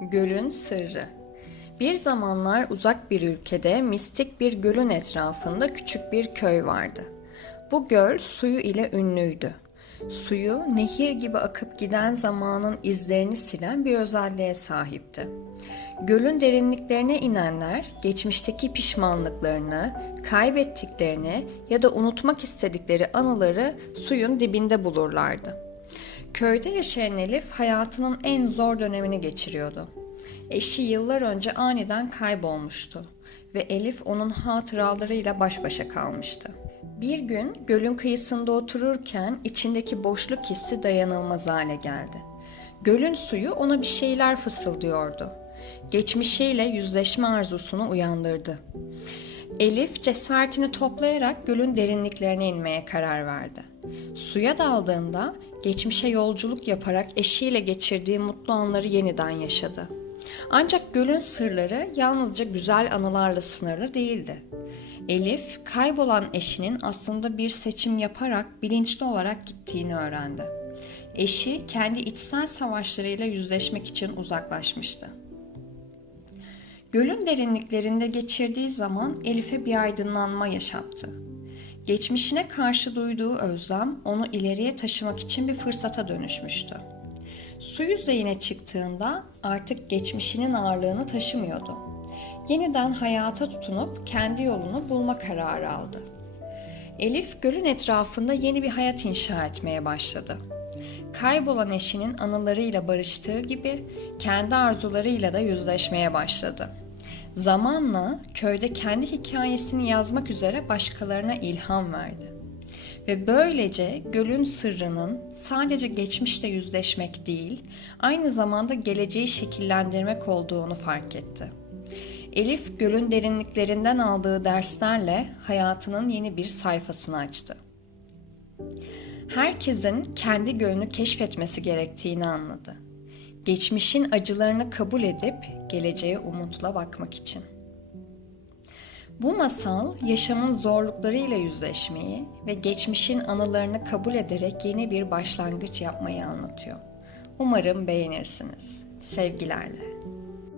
Gölün sırrı Bir zamanlar uzak bir ülkede mistik bir gölün etrafında küçük bir köy vardı. Bu göl suyu ile ünlüydü. Suyu nehir gibi akıp giden zamanın izlerini silen bir özelliğe sahipti. Gölün derinliklerine inenler geçmişteki pişmanlıklarını, kaybettiklerini ya da unutmak istedikleri anıları suyun dibinde bulurlardı. Köyde yaşayan Elif hayatının en zor dönemini geçiriyordu. Eşi yıllar önce aniden kaybolmuştu ve Elif onun hatıralarıyla baş başa kalmıştı. Bir gün gölün kıyısında otururken içindeki boşluk hissi dayanılmaz hale geldi. Gölün suyu ona bir şeyler fısıldıyordu. Geçmişiyle yüzleşme arzusunu uyandırdı. Elif cesaretini toplayarak gölün derinliklerine inmeye karar verdi. Suya daldığında geçmişe yolculuk yaparak eşiyle geçirdiği mutlu anları yeniden yaşadı. Ancak gölün sırları yalnızca güzel anılarla sınırlı değildi. Elif kaybolan eşinin aslında bir seçim yaparak bilinçli olarak gittiğini öğrendi. Eşi kendi içsel savaşlarıyla yüzleşmek için uzaklaşmıştı. Gölün derinliklerinde geçirdiği zaman Elif'e bir aydınlanma yaşattı. Geçmişine karşı duyduğu özlem onu ileriye taşımak için bir fırsata dönüşmüştü. Su yüzeyine çıktığında artık geçmişinin ağırlığını taşımıyordu. Yeniden hayata tutunup kendi yolunu bulma kararı aldı. Elif gölün etrafında yeni bir hayat inşa etmeye başladı. Kaybolan eşinin anılarıyla barıştığı gibi kendi arzularıyla da yüzleşmeye başladı. Zamanla köyde kendi hikayesini yazmak üzere başkalarına ilham verdi. Ve böylece gölün sırrının sadece geçmişle yüzleşmek değil, aynı zamanda geleceği şekillendirmek olduğunu fark etti. Elif gölün derinliklerinden aldığı derslerle hayatının yeni bir sayfasını açtı. Herkesin kendi gölünü keşfetmesi gerektiğini anladı. Geçmişin acılarını kabul edip geleceğe umutla bakmak için. Bu masal yaşamın zorluklarıyla yüzleşmeyi ve geçmişin anılarını kabul ederek yeni bir başlangıç yapmayı anlatıyor. Umarım beğenirsiniz. Sevgilerle.